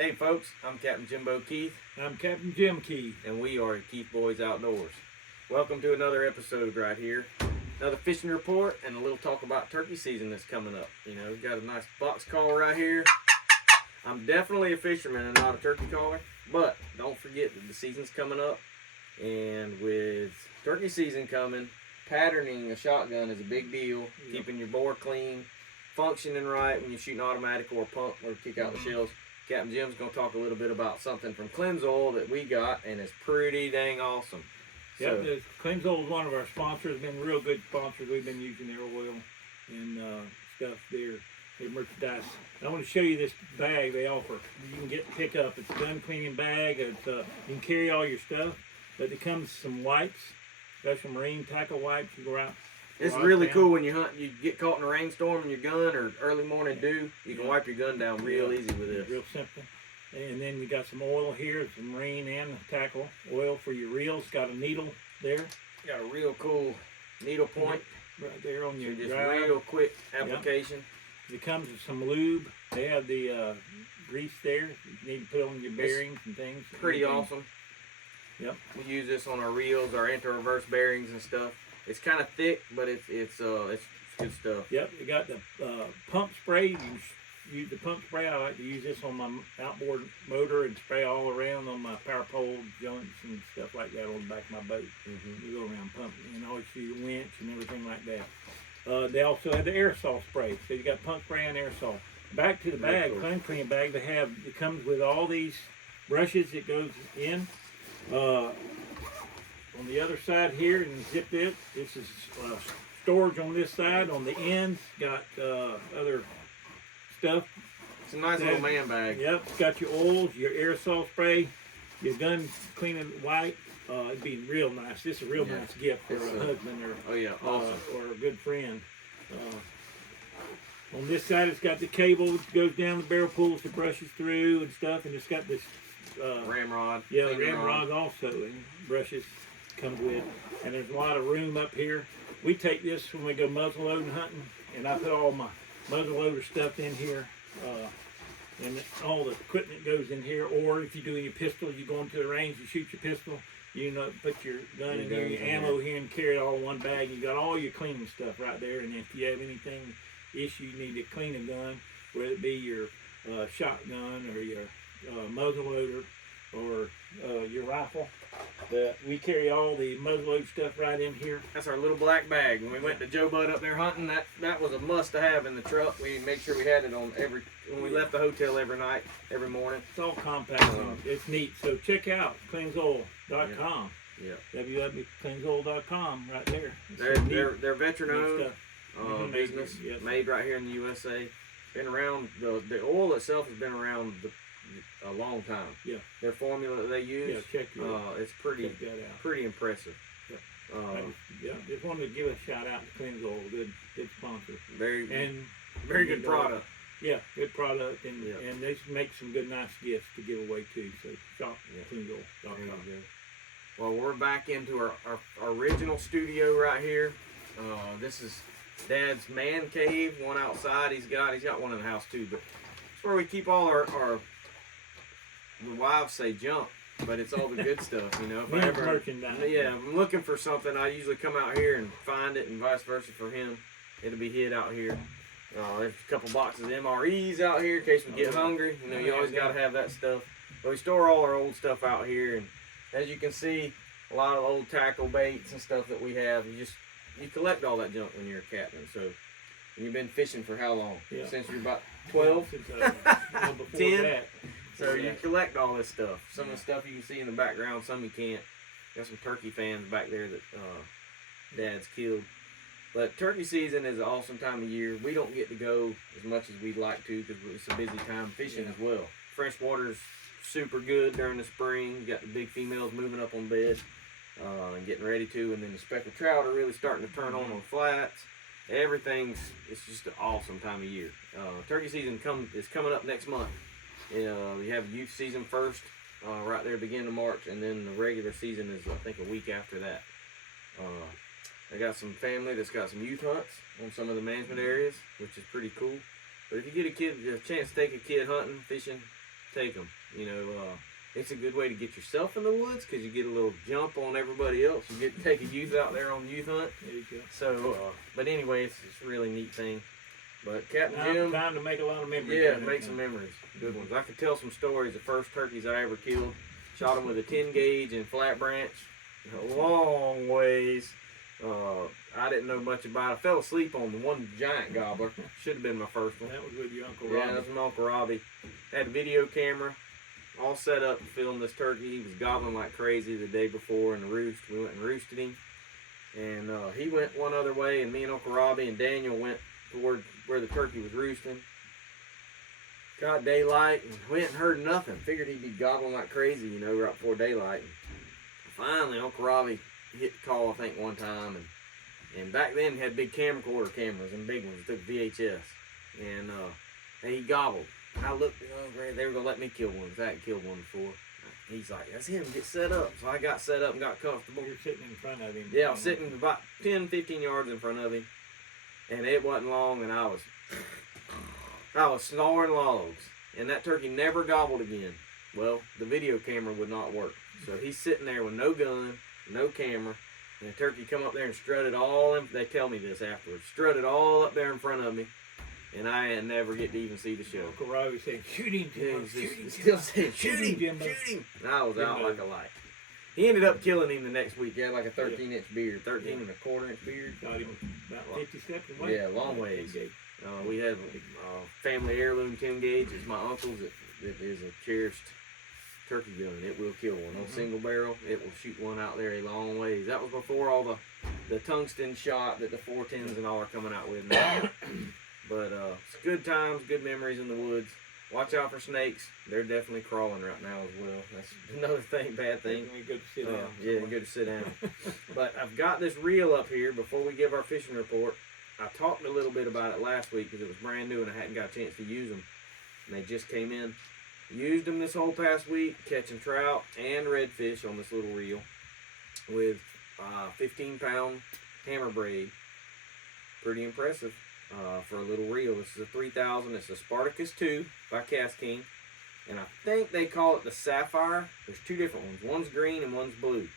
Hey folks, I'm Captain Jimbo Keith. I'm Captain Jim Keith. And we are Keith Boys Outdoors. Welcome to another episode right here. Another fishing report and a little talk about turkey season that's coming up. You know, we've got a nice box call right here. I'm definitely a fisherman and not a turkey caller, but don't forget that the season's coming up. And with turkey season coming, patterning a shotgun is a big deal. Yep. Keeping your bore clean, functioning right when you're shooting automatic or pump or kick out the shells. Captain Jim's going to talk a little bit about something from Clemsol that we got, and it's pretty dang awesome. Yeah, Clemsol is one of our sponsors. Been real good sponsors. We've been using their oil and stuff, their merchandise. I want to show you this bag they offer. You can pick up. It's a gun cleaning bag. It's you can carry all your stuff, but it comes with some wipes, special marine tackle wipes. You go out. It's really cool when you hunt. You get caught in a rainstorm in your gun or early morning dew. You can wipe your gun down real easy with this. Real simple. And then we got some oil here, some marine and tackle oil for your reels. Got a needle there. Got a real cool needle point right there on your just drive. Real quick application. It comes with some lube. They have the grease there. You need to put on your bearings and things. Pretty awesome. Yep. We use this on our reels, our anti-reverse bearings and stuff. It's kind of thick, but it's good stuff. Yep, we got the pump spray. You can use the pump spray. I like to use this on my outboard motor and spray all around on my power pole joints and stuff like that on the back of my boat. You go around pumping and always use your winch and everything like that. They also have the aerosol spray. So you got pump spray and aerosol. Back to the bag, clean bag. It comes with all these brushes that goes in. On the other side here, and zip it. This is storage on this side. On the ends, got other stuff. It's a nice little man bag. Yep, it's got your oils, your aerosol spray, your gun cleaning wipe. It'd be real nice. This is a real nice gift for a husband or or a good friend. On this side, it's got the cable that goes down the barrel, pulls the brushes through and stuff, and it's got this ramrod. Yeah, ramrod also, and brushes comes with, and there's a lot of room up here. We take this when we go muzzleloading hunting, and I put all my muzzleloader stuff in here, and all the equipment goes in here. Or if you're doing your pistol, you go into the range, you shoot your pistol, you know, put your gun in here, your ammo here, and carry it all in one bag. You got all your cleaning stuff right there, and if you have anything issue you need to clean a gun, whether it be your shotgun or your muzzleloader or your rifle, we carry all the muzzleload stuff right in here. That's our little black bag. When we went to Joe Bud up there hunting, that was a must to have in the truck. We made sure we had it on when we left the hotel every night, every morning. It's all compact. It's neat. So check out clemsol.com. Yeah. www.clemsol.com right there. They're veteran-owned business, made right here in the USA. Been around. The oil itself has been around a long time. Yeah. Their formula that they use, it's pretty impressive. Yeah. Just wanted to give a shout out to Clemsol, good sponsor. Very good product. Yeah, good product, and they make some good nice gifts to give away too. So shop Clemsol.com. Well, we're back into our original studio right here. This is Dad's man cave, one outside. He's got one in the house too, but it's where we keep all our the wives say junk, but it's all the good stuff, you know. If I'm looking for something, I usually come out here and find it, and vice versa for him. It'll be hid out here. There's a couple boxes of MREs out here in case we get hungry. You know, you always got to have that stuff. But we store all our old stuff out here, and as you can see, a lot of old tackle baits and stuff that we have. You collect all that junk when you're a captain. So, and you've been fishing for how long? Yeah. Since you're about 12? Since, 10? That. So you collect all this stuff. Some of the stuff you can see in the background, some you can't. Got some turkey fans back there that Dad's killed. But turkey season is an awesome time of year. We don't get to go as much as we'd like to because it's a busy time fishing as well. Freshwater's super good during the spring. You got the big females moving up on bed and getting ready to. And then the speckled trout are really starting to turn on flats. It's just an awesome time of year. Turkey season is coming up next month. We have youth season first, right there beginning of March, and then the regular season is I think a week after that. I got some family that's got some youth hunts on some of the management areas, which is pretty cool. But if you get a chance to take a kid hunting, fishing, take them. You know, it's a good way to get yourself in the woods because you get a little jump on everybody else. You get to take a youth out there on youth hunt. There you go. So, but anyway, it's a really neat thing. But Captain Now, Jim, time to make a lot of memories. yeah, in it make now. some memories, good ones. I could tell some stories. The first turkeys I ever killed, shot them with a 10 gauge in Flat Branch, a long ways. I didn't know much about it. I fell asleep on the one giant gobbler. Should have been my first one. That was with your Uncle Yeah, Robbie. that was my Uncle Robbie. Had a video camera all set up to film this turkey. He was gobbling like crazy the day before in the roost. We went and roosted him. And he went one other way, and me and Uncle Robbie and Daniel went toward where the turkey was roosting. Got daylight, and we hadn't heard nothing. Figured he'd be gobbling like crazy, you know, right before daylight. And finally, Uncle Robbie hit the call, I think, one time. And back then, he had big camcorder cameras and big ones. Took VHS. And he gobbled. I looked, great, they were going to let me kill one, because I hadn't killed one before. He's like, that's him, get set up. So I got set up and got comfortable. You're sitting in front of him. Yeah, I was sitting about 10, 15 yards in front of him. And it wasn't long, and I was snoring logs. And that turkey never gobbled again. Well, the video camera would not work. So he's sitting there with no gun, no camera. And the turkey come up there and strutted all in, they tell me this afterwards, strutted all up there in front of me. And I never get to even see the show. Uncle Robbie said, shoot him, Yeah, Jimbo, he's shoot him, still Jimbo. saying, shoot him, Jimbo. shoot him. And I was out Jimbo. like a light. He ended up killing him the next week. He had like a 13-inch beard, 13 1/4 inch beard. Shot him about 50 steps away. Yeah, long ways. We had family heirloom 10 gauge. It's my uncle's. It is a cherished turkey gun. It will kill one. On single barrel, it will shoot one out there a long ways. That was before all the tungsten shot that the 410s and all are coming out with now. But it's good times, good memories in the woods. Watch out for snakes. They're definitely crawling right now as well. That's another thing, bad thing. Definitely good to sit down. Yeah, good to sit down. But I've got this reel up here before we give our fishing report. I talked a little bit about it last week because it was brand new and I hadn't got a chance to use them. And they just came in. Used them this whole past week, catching trout and redfish on this little reel with 15-pound hammer braid. Pretty impressive for a little reel. This is a 3000. It's a Spartacus 2 by Cast King. And I think they call it the Sapphire. There's two different ones. One's green and one's blue.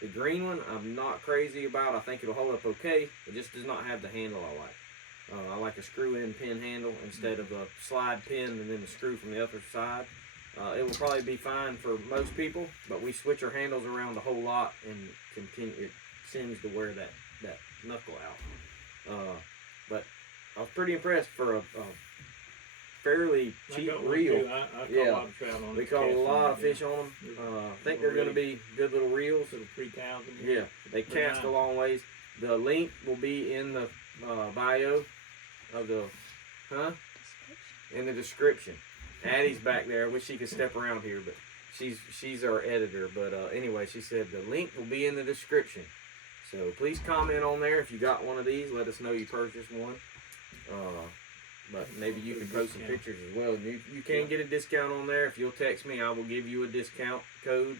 The green one I'm not crazy about. I think it'll hold up okay. It just does not have the handle I like. I like a screw-in pin handle instead of a slide pin and then a screw from the other side. It will probably be fine for most people, but we switch our handles around a whole lot and it seems to wear that knuckle out. But I was pretty impressed for a fairly cheap reel. I caught Yeah. a lot of trout on We it. caught a Casting lot of it, fish on them. I think they're going to be good little reels. Little 3,000. Yeah, they cast a nice. long ways. The link will be in the bio of the, in the description. Addie's back there. I wish she could step around here, but she's our editor. But anyway, she said the link will be in the description. So please comment on there if you got one of these. Let us know you purchased one. But maybe you can post some pictures as well. You can get a discount on there. If you'll text me, I will give you a discount code.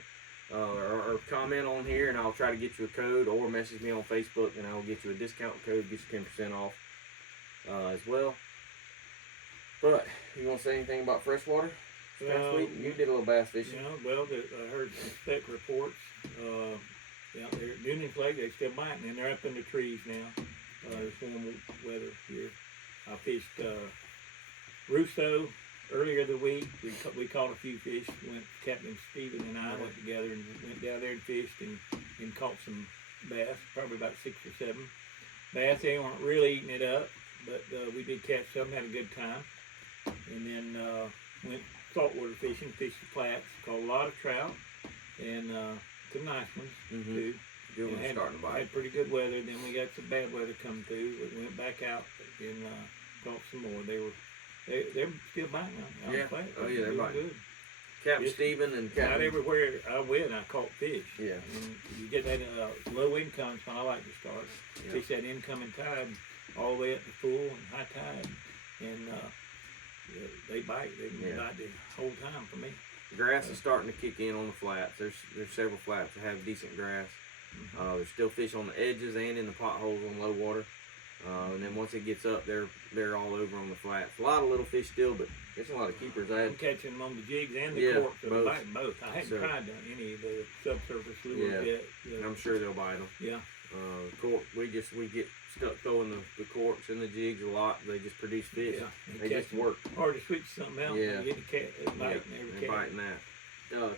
Or comment on here and I'll try to get you a code, or message me on Facebook and I'll get you a discount code, get you 10% off as well. But you want to say anything about freshwater? Last week you did a little bass fishing. You know, well, I heard some spec reports. Out there at Union Lake, they're still biting, and they're up in the trees now. There's warm weather here. I fished Russo earlier the week. We caught a few fish. Captain Stephen and I went together and went down there and fished and caught some bass, probably about 6 or 7 bass. They weren't really eating it up, but we did catch some, had a good time. And then went saltwater fishing, fished the flats, caught a lot of trout, and some nice ones too. Good one's starting to bite. Had pretty good weather. Then we got some bad weather come through. We went back out and caught some more. They're still biting on Yeah. the flat. Oh, yeah, they're Doing biting. good. Captain Yes. Stephen and Not Captain. everywhere I went, I caught fish. Yeah. And you get that low income, so I like to start. Yeah. Fish that incoming tide all the way up to full and high tide, and they bite. They bite the whole time for me. Grass is starting to kick in on the flats. There's several flats that have decent grass. There's still fish on the edges and in the potholes on low water. And then once it gets up, they're all over on the flats. A lot of little fish still, but It's a lot of keepers. I I'm had, catching them on the jigs and the Yeah, corks. So both. biting both. I hadn't So- tried any of the subsurface lures Yeah. yet. and I'm sure they'll bite them. Yeah. Cork, we get stuck throwing the corks and the jigs a lot. They just produce fish. Yeah. And They just catching- work. Or to switch to something else. Yeah. And get a cat that bite and They're every cat. biting that.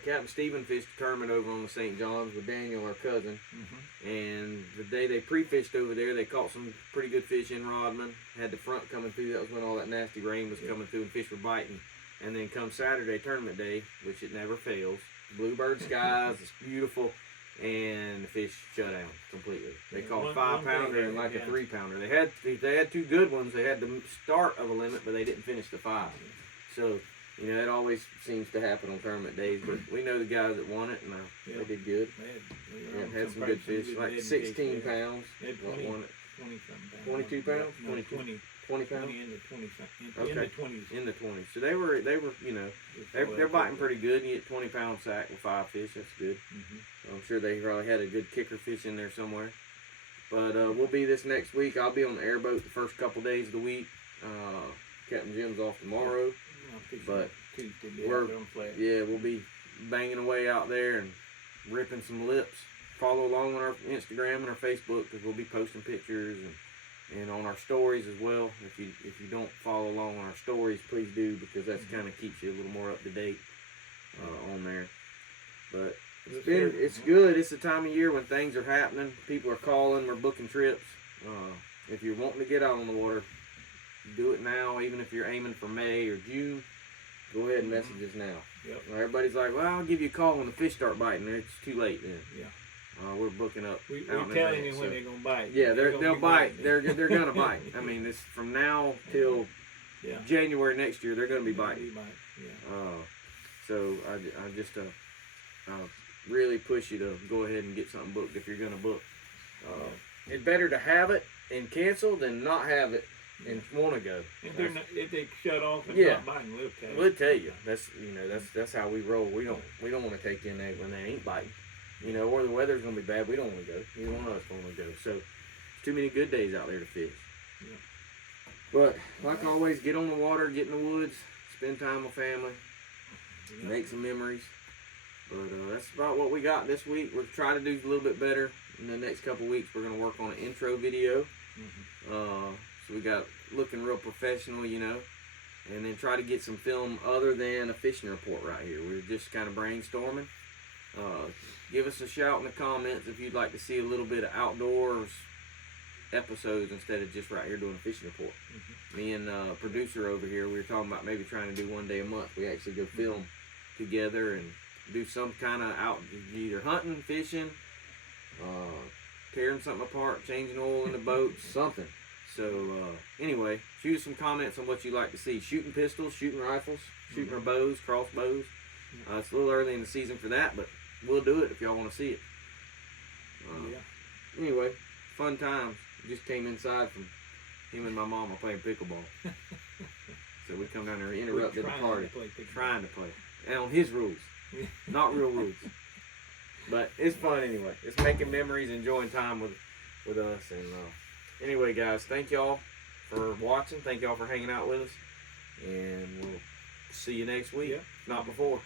Captain Stephen fished a tournament over on the St. John's with Daniel, our cousin. Mm-hmm. And the day they pre-fished over there, they caught some pretty good fish in Rodman. Had the front coming through. That was when all that nasty rain was Yeah. coming through and fish were biting. And then come Saturday tournament day, which it never fails. Bluebird skies, it's beautiful, and the fish shut down completely. They Yeah, caught a one 5-pounder day, and like yeah. a 3-pounder. They had two good ones. They had the start of a limit, but they didn't finish the 5. So, you know, it always seems to happen on tournament days. But we know the guys that won it, and Yeah. they did good. They Yeah, had some good fish, like 16 pounds. They had What 20, won it? 20 something pounds. 22 pounds? No, 22? 20, 20 pounds 20 into 20 something. In Okay. the 20s. in the 20s. So they were, you know, they're biting pretty good. You get 20-pound sack with 5 fish. That's good. Mm-hmm. I'm sure they probably had a good kicker fish in there somewhere. But we'll be this next week. I'll be on the airboat the first couple days of the week. Captain Jim's off tomorrow. But we're- Yeah, we'll be banging away out there and ripping some lips. Follow along on our Instagram and our Facebook because we'll be posting pictures and on our stories as well. If you don't follow along on our stories, please do because that's kind of keeps you a little more up to date on there. But it's good. It's the time of year when things are happening. People are calling. We're booking trips. If you're wanting to get out on the water, do it now. Even if you're aiming for May or June, go ahead and message us now. Yep. Everybody's like, "Well, I'll give you a call when the fish start biting." It's too late then. Yeah. We're booking up. We're out in telling advance, you when so- they're gonna bite. Yeah, They're gonna they'll be bite. biting. They're gonna bite. I mean, it's from now till Yeah. January next year. They're gonna be They're gonna biting. Yeah. So I just really push you to go ahead and get something booked if you're gonna book. It's better to have it and cancel than not have it and want to go. If they shut off and Yeah. not biting, we'll tell you. We'll tell you. That's how we roll. We don't want to take you in there when they ain't biting. You know, or the weather's gonna be bad. We don't want to go. Neither one of us want to go. So, it's too many good days out there to fish. Yeah. But like always, get on the water, get in the woods, spend time with family, Yeah. make some memories. But that's about what we got this week. We're trying to do a little bit better in the next couple weeks. We're gonna work on an intro video. Mhm. So we got looking real professional, you know, and then try to get some film other than a fishing report right here. We're just kind of brainstorming. Give us a shout in the comments if you'd like to see a little bit of outdoors episodes instead of just right here doing a fishing report. Me and producer over here, we were talking about maybe trying to do one day a month. We actually go film together and do some kind of out, either hunting, fishing, tearing something apart, changing oil in the boat, something. So anyway, shoot us some comments on what you like to see. Shooting pistols, shooting rifles, shooting our bows, crossbows. It's a little early in the season for that, but we'll do it if y'all want to see it. Yeah. Anyway, fun times. Just came inside from him and my mama playing pickleball. So we come down there and interrupted the party. Trying to play. And on his rules. Not real rules. But it's fun anyway. It's making memories, enjoying time with us. And anyway, guys, thank y'all for watching. Thank y'all for hanging out with us. And we'll see you next week. Yeah. If not before.